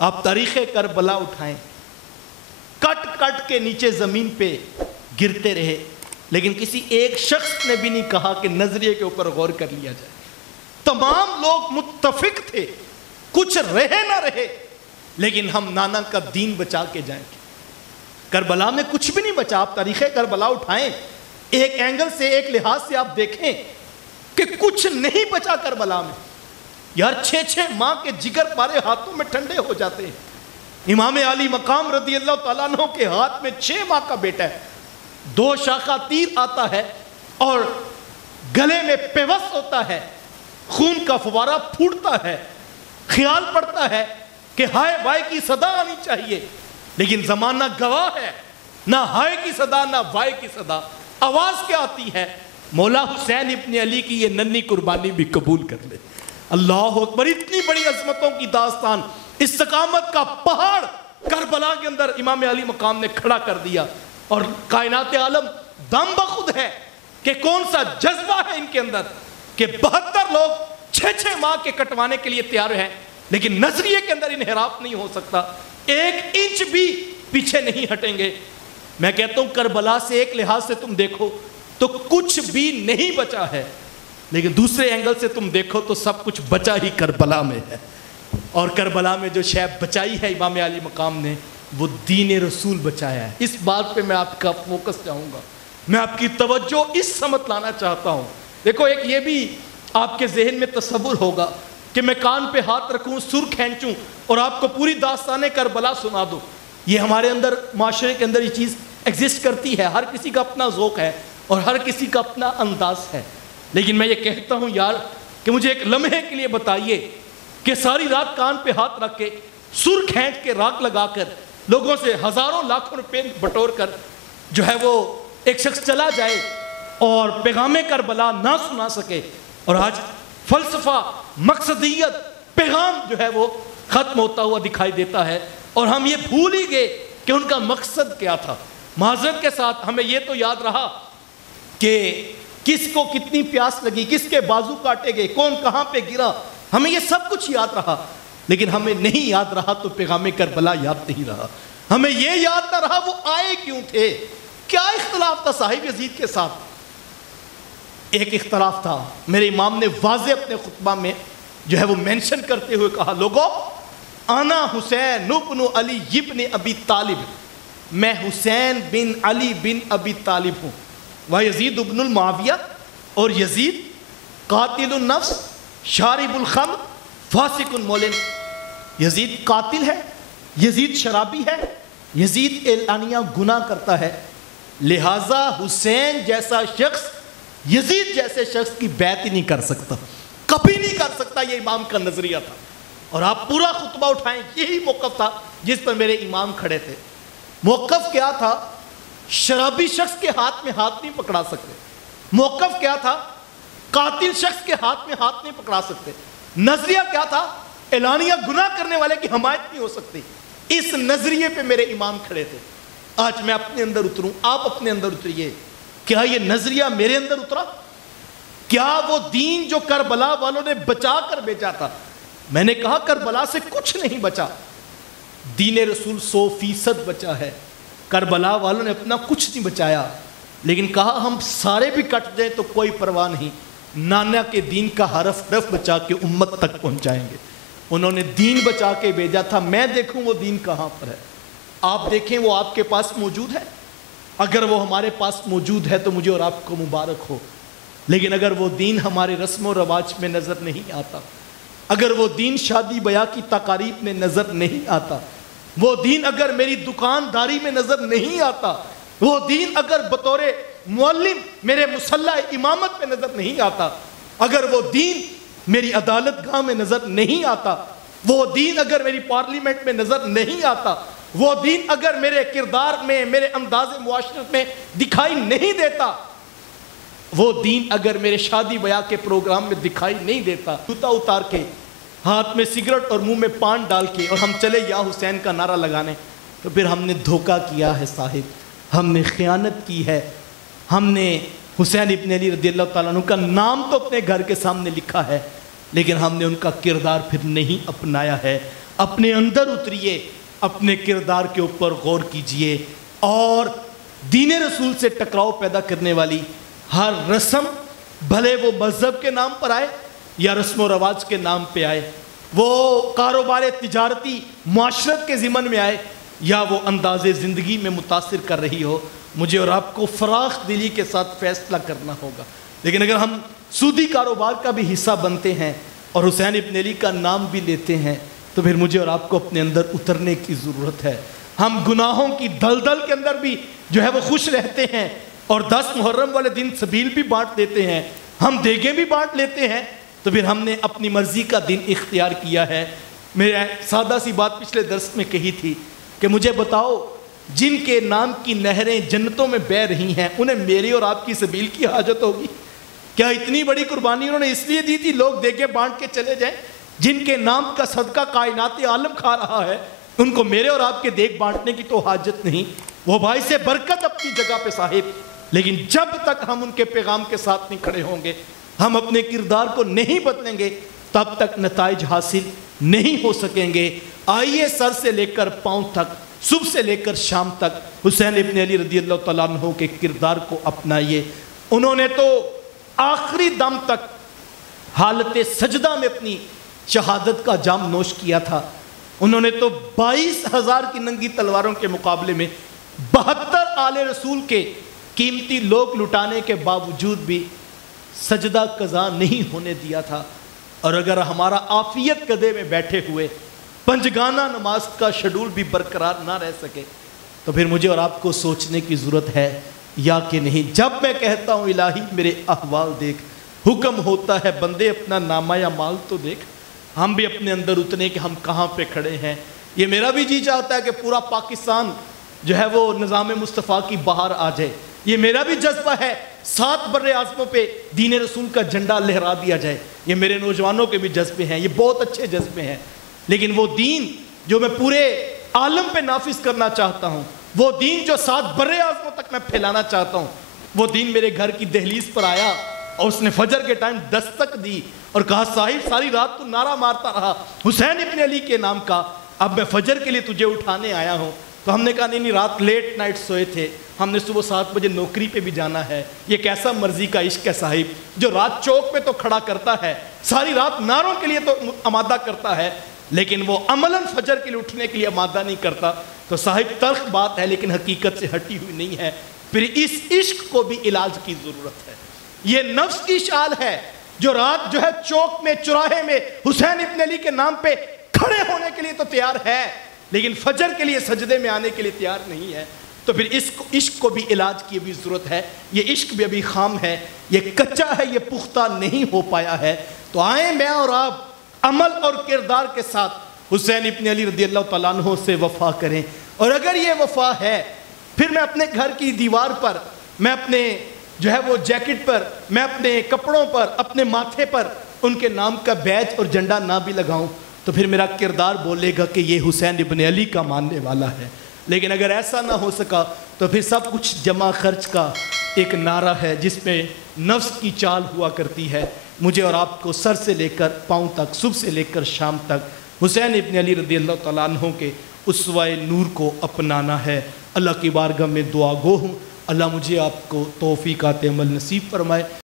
آپ تاریخ کربلا اٹھائیں، کٹ کٹ کے نیچے زمین پہ گرتے رہے، لیکن کسی ایک شخص نے بھی نہیں کہا کہ نظریے کے اوپر غور کر لیا جائے۔ تمام لوگ متفق تھے، کچھ رہے نہ رہے، لیکن ہم نانا کا دین بچا کے جائیں گے۔ کربلا میں کچھ بھی نہیں بچا۔ آپ تاریخ کربلا اٹھائیں، ایک اینگل سے، ایک لحاظ سے آپ دیکھیں کہ کچھ نہیں بچا کربلا میں۔ یار 6 ماہ کے جگر پارے ہاتھوں میں ٹھنڈے ہو جاتے ہیں۔ امام علی مقام رضی اللہ تعالیٰ عنہ کے ہاتھ میں 6 ماہ کا بیٹا ہے، 2 شاخہ تیر آتا ہے اور گلے میں پیوست ہوتا ہے، خون کا فوارہ پھوٹتا ہے، خیال پڑتا ہے کہ ہائے بھائی کی صدا آنی چاہیے، لیکن زمانہ گواہ ہے، نہ ہائے کی صدا نہ وائے کی صدا۔ آواز کیا آتی ہے؟ مولا حسین ابن علی کی یہ ننھی قربانی بھی قبول کر لے۔ اللہ اکبر! اتنی بڑی عظمتوں کی داستان، استقامت کا پہاڑ کربلا کے اندر امام علی مقام نے کھڑا کر دیا، اور کائنات عالم دم بخود ہے کہ کون سا جذبہ ہے ان کے اندر کہ 72 لوگ 6 ماہ کے کٹوانے کے لیے تیار ہیں، لیکن نظریے کے اندر انحراف نہیں ہو سکتا، 1 انچ بھی پیچھے نہیں ہٹیں گے۔ میں کہتا ہوں کربلا سے ایک لحاظ سے تم دیکھو تو کچھ بھی نہیں بچا ہے، لیکن دوسرے اینگل سے تم دیکھو تو سب کچھ بچا ہی کربلا میں ہے۔ اور کربلا میں جو شے بچائی ہے امام علی مقام نے، وہ دین رسول بچایا ہے۔ اس بات پہ میں آپ کا فوکس چاہوں گا، میں آپ کی توجہ اس سمت لانا چاہتا ہوں۔ دیکھو، ایک یہ بھی آپ کے ذہن میں تصور ہوگا کہ میں کان پہ ہاتھ رکھوں، سر کھینچوں اور آپ کو پوری داستان کربلا سنا دوں۔ یہ ہمارے اندر، معاشرے کے اندر یہ چیز ایگزسٹ کرتی ہے، ہر کسی کا اپنا ذوق ہے اور ہر کسی کا اپنا انداز ہے، لیکن میں یہ کہتا ہوں یار کہ مجھے ایک لمحے کے لیے بتائیے کہ ساری رات کان پہ ہاتھ رکھ کے، سر کھینچ کے، راگ لگا کر، لوگوں سے ہزاروں لاکھوں روپے بٹور کر جو ہے وہ ایک شخص چلا جائے اور پیغام کربلا نہ سنا سکے، اور آج فلسفہ، مقصدیت، پیغام جو ہے وہ ختم ہوتا ہوا دکھائی دیتا ہے، اور ہم یہ بھول ہی گئے کہ ان کا مقصد کیا تھا۔ معذرت کے ساتھ ہمیں یہ تو یاد رہا کہ کس کو کتنی پیاس لگی، کس کے بازو کاٹے گئے، کون کہاں پہ گرا، ہمیں یہ سب کچھ یاد رہا، لیکن ہمیں نہیں یاد رہا تو پیغام کربلا یاد نہیں رہا۔ ہمیں یہ یاد نہ رہا وہ آئے کیوں تھے، کیا اختلاف تھا صاحب یزید کے ساتھ۔ ایک اختلاف تھا، میرے امام نے واضح اپنے خطبہ میں جو ہے وہ مینشن کرتے ہوئے کہا، لوگو انا حسین ابن علی ابن ابی طالب، میں حسین بن علی بن ابی طالب ہوں، وَيَزِيدُ ابن المعاویہ، اور یزید قاتل النفس شارب الخمر فاسق مولن۔ یزید قاتل ہے، یزید شرابی ہے، یزید اعلانیہ گناہ کرتا ہے، لہٰذا حسین جیسا شخص یزید جیسے شخص کی بیعت ہی نہیں کر سکتا، کبھی نہیں کر سکتا۔ یہ امام کا نظریہ تھا، اور آپ پورا خطبہ اٹھائیں، یہی موقف تھا جس پر میرے امام کھڑے تھے۔ موقف کیا تھا؟ شرابی شخص کے ہاتھ میں ہاتھ نہیں پکڑا سکتے۔ موقف کیا تھا؟ قاتل شخص کے ہاتھ میں ہاتھ نہیں پکڑا سکتے۔ نظریہ کیا تھا؟ اعلانیہ گناہ کرنے والے کی حمایت نہیں ہو سکتی۔ اس نظریے پہ میرے امام کھڑے تھے۔ آج میں اپنے اندر اتروں، آپ اپنے اندر اتریے، کیا یہ نظریہ میرے اندر اترا؟ کیا وہ دین جو کربلا والوں نے بچا کر بھیجا تھا؟ میں نے کہا کربلا سے کچھ نہیں بچا، دین رسول 100% بچا ہے۔ کربلا والوں نے اپنا کچھ نہیں بچایا، لیکن کہا ہم سارے بھی کٹ جائیں تو کوئی پرواہ نہیں، نانا کے دین کا حرف حرف بچا کے امت تک پہنچائیں گے۔ انہوں نے دین بچا کے بھیجا تھا، میں دیکھوں وہ دین کہاں پر ہے، آپ دیکھیں وہ آپ کے پاس موجود ہے۔ اگر وہ ہمارے پاس موجود ہے تو مجھے اور آپ کو مبارک ہو، لیکن اگر وہ دین ہمارے رسم و رواج میں نظر نہیں آتا، اگر وہ دین شادی بیاہ کی تقاریب میں نظر نہیں آتا، وہ دین اگر میری دکانداری میں نظر نہیں آتا، وہ دین اگر بطور معلم میرے مصلی امامت میں نظر نہیں آتا، اگر وہ دین میری عدالت گاہ میں نظر نہیں آتا، وہ دین اگر میری پارلیمنٹ میں نظر نہیں آتا، وہ دین اگر میرے کردار میں، میرے انداز معاشرت میں دکھائی نہیں دیتا، وہ دین اگر میرے شادی بیاہ کے پروگرام میں دکھائی نہیں دیتا، جوتا اتار کے، ہاتھ میں سگریٹ اور منہ میں پان ڈال کے اور ہم چلے یا حسین کا نعرہ لگانے، تو پھر ہم نے دھوکہ کیا ہے صاحب، ہم نے خیانت کی ہے۔ ہم نے حسین ابن علی رضی اللہ تعالیٰ عنہ کا نام تو اپنے گھر کے سامنے لکھا ہے، لیکن ہم نے ان کا کردار پھر نہیں اپنایا ہے۔ اپنے اندر اتریے، اپنے کردار کے اوپر غور کیجئے، اور دین رسول سے ٹکراؤ پیدا کرنے والی ہر رسم، بھلے وہ مذہب کے نام پر آئے یا رسم و رواج کے نام پہ آئے، وہ کاروبار تجارتی معاشرت کے ضمن میں آئے، یا وہ انداز زندگی میں متاثر کر رہی ہو، مجھے اور آپ کو فراخ دلی کے ساتھ فیصلہ کرنا ہوگا۔ لیکن اگر ہم سودی کاروبار کا بھی حصہ بنتے ہیں اور حسین ابن علی کا نام بھی لیتے ہیں تو پھر مجھے اور آپ کو اپنے اندر اترنے کی ضرورت ہے۔ ہم گناہوں کی دلدل کے اندر بھی جو ہے وہ خوش رہتے ہیں، اور 10 محرم والے دن سبیل بھی بانٹ دیتے ہیں، ہم دیگیں بھی بانٹ لیتے ہیں، تو پھر ہم نے اپنی مرضی کا دن اختیار کیا ہے۔ میں سادہ سی بات پچھلے درس میں کہی تھی کہ مجھے بتاؤ، جن کے نام کی نہریں جنتوں میں بہہ رہی ہیں انہیں میری اور آپ کی سبیل کی حاجت ہوگی؟ کیا اتنی بڑی قربانی انہوں نے اس لیے دی تھی لوگ دیگیں بانٹ کے چلے جائیں؟ جن کے نام کا صدقہ کائنات عالم کھا رہا ہے ان کو میرے اور آپ کے دیگ بانٹنے کی تو حاجت نہیں۔ وہ باعث برکت اپنی جگہ پہ صاحب، لیکن جب تک ہم ان کے پیغام کے ساتھ نہیں کھڑے ہوں گے، ہم اپنے کردار کو نہیں بدلیں گے، تب تک نتائج حاصل نہیں ہو سکیں گے۔ آئیے سر سے لے کر پاؤں تک، صبح سے لے کر شام تک حسین ابن علی رضی اللہ تعالیٰ عنہ کے کردار کو اپنائیے۔ انہوں نے تو آخری دم تک حالت سجدہ میں اپنی شہادت کا جام نوش کیا تھا۔ انہوں نے تو 22,000 کی ننگی تلواروں کے مقابلے میں 72 آل رسول کے قیمتی لوگ لٹانے کے باوجود بھی سجدہ قضا نہیں ہونے دیا تھا۔ اور اگر ہمارا عافیت قدے میں بیٹھے ہوئے پنجگانہ نماز کا شیڈول بھی برقرار نہ رہ سکے تو پھر مجھے اور آپ کو سوچنے کی ضرورت ہے یا کہ نہیں۔ جب میں کہتا ہوں الہی میرے احوال دیکھ، حکم ہوتا ہے بندے اپنا نامہ یا مال تو دیکھ، ہم بھی اپنے اندر اتنے کہ ہم کہاں پہ کھڑے ہیں۔ یہ میرا بھی جی چاہتا ہے کہ پورا پاکستان جو ہے وہ نظام مصطفیٰ کی بہار آ جائے، یہ میرا بھی جذبہ ہے 7 بر اعظموں پہ دین رسول کا جھنڈا لہرا دیا جائے، یہ میرے نوجوانوں کے بھی جذبے ہیں، یہ بہت اچھے جذبے ہیں۔ لیکن وہ دین جو میں پورے عالم پہ نافذ کرنا چاہتا ہوں، وہ دین جو 7 بر اعظموں تک میں پھیلانا چاہتا ہوں، وہ دین میرے گھر کی دہلیز پر آیا اور اس نے فجر کے ٹائم دستک دی اور کہا صاحب ساری رات تو نعرہ مارتا رہا حسین ابن علی کے نام کا، اب میں فجر کے لیے تجھے اٹھانے آیا ہوں۔ تو ہم نے کہا نہیں رات لیٹ نائٹ سوئے تھے، ہم نے صبح 7 بجے نوکری پہ بھی جانا ہے، یہ کیسا مرضی کا عشق ہے صاحب جو رات چوک پہ تو کھڑا کرتا ہے، ساری رات نعروں کے لیے تو آمادہ کرتا ہے، لیکن وہ عملاً فجر کے لیے اٹھنے کے لیے آمادہ نہیں کرتا۔ تو صاحب تلخ بات ہے لیکن حقیقت سے ہٹی ہوئی نہیں ہے، پھر اس عشق کو بھی علاج کی ضرورت ہے۔ یہ نفس کی شال ہے جو رات جو ہے چوک میں چوراہے میں حسین ابن علی کے نام پہ کھڑے ہونے کے لیے تو تیار ہے لیکن فجر کے لیے سجدے میں آنے کے لیے تیار نہیں ہے۔ تو پھر اس عشق کو بھی علاج کی بھی ضرورت ہے، یہ عشق بھی ابھی خام ہے، یہ کچا ہے، یہ پختہ نہیں ہو پایا ہے۔ تو آئیں میں اور آپ عمل اور کردار کے ساتھ حسین ابن علی رضی اللہ تعالیٰ عنہ سے وفا کریں، اور اگر یہ وفا ہے پھر میں اپنے گھر کی دیوار پر، میں اپنے جو ہے وہ جیکٹ پر، میں اپنے کپڑوں پر، اپنے ماتھے پر ان کے نام کا بیج اور جھنڈا نہ بھی لگاؤں تو پھر میرا کردار بولے گا کہ یہ حسین ابن علی کا ماننے والا ہے۔ لیکن اگر ایسا نہ ہو سکا تو پھر سب کچھ جمع خرچ کا ایک نعرہ ہے جس میں نفس کی چال ہوا کرتی ہے۔ مجھے اور آپ کو سر سے لے کر پاؤں تک، صبح سے لے کر شام تک حسین ابن علی رضی اللہ تعالیٰ عنہ کے اسوہ نور کو اپنانا ہے۔ اللہ کی بارگاہ میں دعا گو ہوں، اللہ مجھے آپ کو توفیقات عمل نصیب فرمائے۔